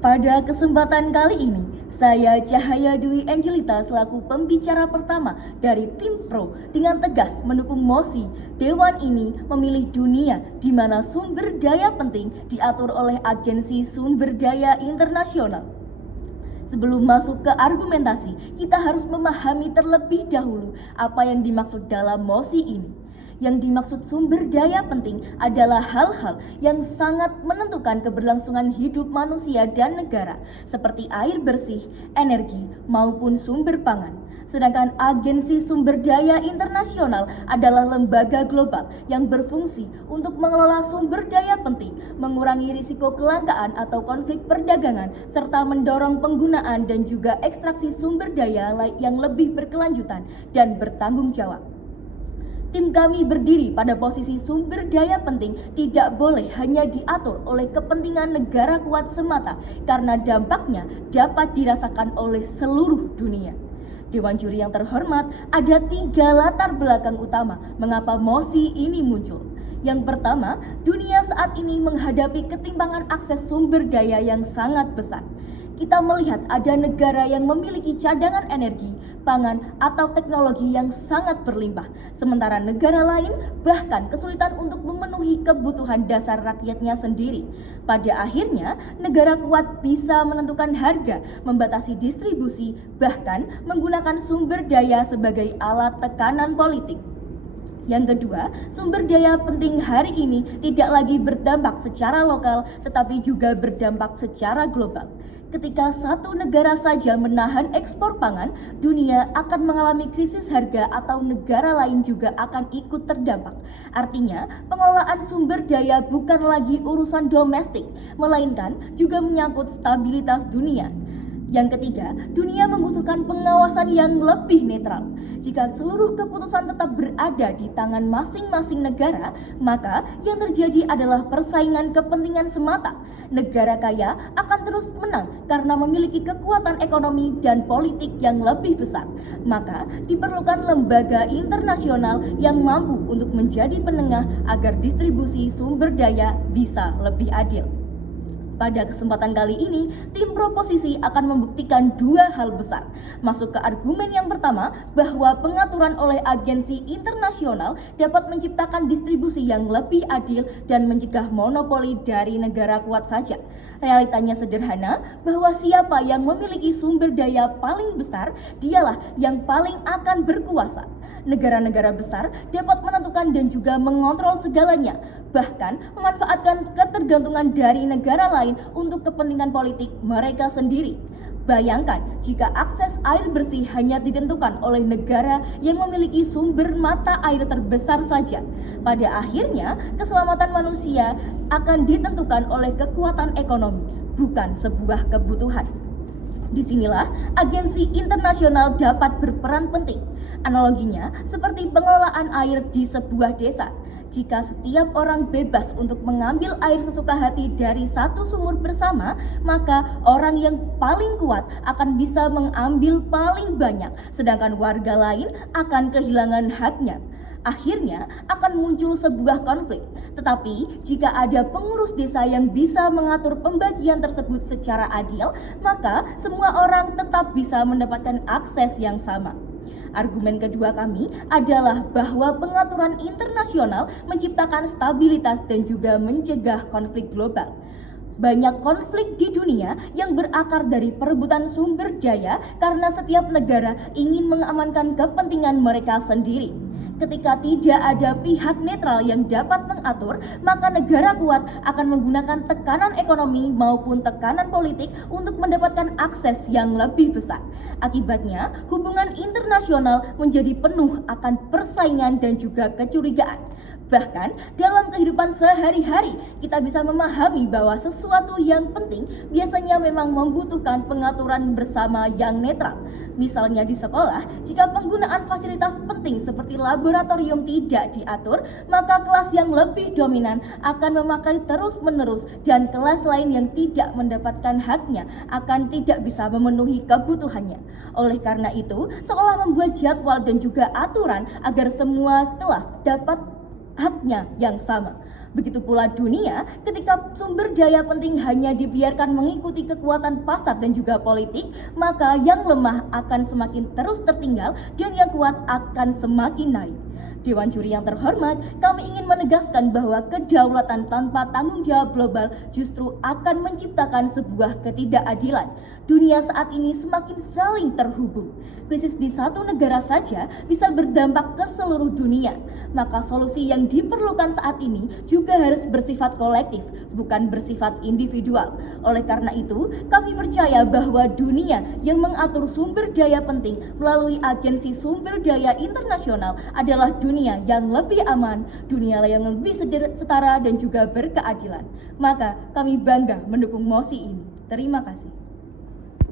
Pada kesempatan kali ini, saya Cahaya Dwi Angelita selaku pembicara pertama dari tim Pro dengan tegas mendukung mosi Dewan ini memilih dunia di mana sumber daya penting diatur oleh Agensi Sumber Daya Internasional. Sebelum masuk ke argumentasi, kita harus memahami terlebih dahulu apa yang dimaksud dalam mosi ini. Yang dimaksud sumber daya penting adalah hal-hal yang sangat menentukan keberlangsungan hidup manusia dan negara, seperti air bersih, energi, maupun sumber pangan. Sedangkan Agensi Sumber Daya Internasional adalah lembaga global yang berfungsi untuk mengelola sumber daya penting, mengurangi risiko kelangkaan atau konflik perdagangan, serta mendorong penggunaan dan juga ekstraksi sumber daya yang lebih berkelanjutan dan bertanggung jawab. Tim kami berdiri pada posisi sumber daya penting tidak boleh hanya diatur oleh kepentingan negara kuat semata, karena dampaknya dapat dirasakan oleh seluruh dunia. Dewan juri yang terhormat, ada 3 latar belakang utama mengapa mosi ini muncul. Yang pertama, dunia saat ini menghadapi ketimpangan akses sumber daya yang sangat besar. Kita melihat ada negara yang memiliki cadangan energi, pangan, atau teknologi yang sangat berlimpah, sementara negara lain bahkan kesulitan untuk memenuhi kebutuhan dasar rakyatnya sendiri. Pada akhirnya, negara kuat bisa menentukan harga, membatasi distribusi, bahkan menggunakan sumber daya sebagai alat tekanan politik. Yang kedua, sumber daya penting hari ini tidak lagi berdampak secara lokal, tetapi juga berdampak secara global. Ketika satu negara saja menahan ekspor pangan, dunia akan mengalami krisis harga atau negara lain juga akan ikut terdampak. Artinya, pengelolaan sumber daya bukan lagi urusan domestik, melainkan juga menyangkut stabilitas dunia. Yang ketiga, dunia membutuhkan pengawasan yang lebih netral. Jika seluruh keputusan tetap berada di tangan masing-masing negara, maka yang terjadi adalah persaingan kepentingan semata. Negara kaya akan terus menang karena memiliki kekuatan ekonomi dan politik yang lebih besar. Maka diperlukan lembaga internasional yang mampu untuk menjadi penengah agar distribusi sumber daya bisa lebih adil. Pada kesempatan kali ini, tim proposisi akan membuktikan 2 hal besar. Masuk ke argumen yang pertama, bahwa pengaturan oleh agensi internasional dapat menciptakan distribusi yang lebih adil dan mencegah monopoli dari negara kuat saja. Realitanya sederhana, bahwa siapa yang memiliki sumber daya paling besar, dialah yang paling akan berkuasa. Negara-negara besar dapat menentukan dan juga mengontrol segalanya, bahkan memanfaatkan ketergantungan dari negara lain untuk kepentingan politik mereka sendiri. Bayangkan jika akses air bersih hanya ditentukan oleh negara yang memiliki sumber mata air terbesar saja. Pada akhirnya, keselamatan manusia akan ditentukan oleh kekuatan ekonomi, bukan sebuah kebutuhan. Disinilah agensi internasional dapat berperan penting. Analoginya seperti pengelolaan air di sebuah desa. Jika setiap orang bebas untuk mengambil air sesuka hati dari satu sumur bersama, maka orang yang paling kuat akan bisa mengambil paling banyak, sedangkan warga lain akan kehilangan haknya. Akhirnya akan muncul sebuah konflik. Tetapi jika ada pengurus desa yang bisa mengatur pembagian tersebut secara adil, maka semua orang tetap bisa mendapatkan akses yang sama. Argumen kedua kami adalah bahwa pengaturan internasional menciptakan stabilitas dan juga mencegah konflik global. Banyak konflik di dunia yang berakar dari perebutan sumber daya karena setiap negara ingin mengamankan kepentingan mereka sendiri. Ketika tidak ada pihak netral yang dapat mengatur, maka negara kuat akan menggunakan tekanan ekonomi maupun tekanan politik untuk mendapatkan akses yang lebih besar. Akibatnya, hubungan internasional menjadi penuh akan persaingan dan juga kecurigaan. Bahkan dalam kehidupan sehari-hari, kita bisa memahami bahwa sesuatu yang penting biasanya memang membutuhkan pengaturan bersama yang netral. Misalnya di sekolah, jika penggunaan fasilitas penting seperti laboratorium tidak diatur, maka kelas yang lebih dominan akan memakai terus-menerus dan kelas lain yang tidak mendapatkan haknya akan tidak bisa memenuhi kebutuhannya. Oleh karena itu, sekolah membuat jadwal dan juga aturan agar semua kelas dapat haknya yang sama. Begitu pula dunia, ketika sumber daya penting hanya dibiarkan mengikuti kekuatan pasar dan juga politik, maka yang lemah akan semakin terus tertinggal dan yang kuat akan semakin naik. Dewan Juri yang terhormat, kami ingin menegaskan bahwa kedaulatan tanpa tanggung jawab global justru akan menciptakan sebuah ketidakadilan. Dunia saat ini semakin saling terhubung. Krisis di satu negara saja bisa berdampak ke seluruh dunia. Maka solusi yang diperlukan saat ini juga harus bersifat kolektif, bukan bersifat individual. Oleh karena itu, kami percaya bahwa dunia yang mengatur sumber daya penting melalui Agensi Sumber Daya Internasional adalah dunia yang lebih aman, dunia yang lebih setara dan juga berkeadilan. Maka kami bangga mendukung mosi ini. Terima kasih.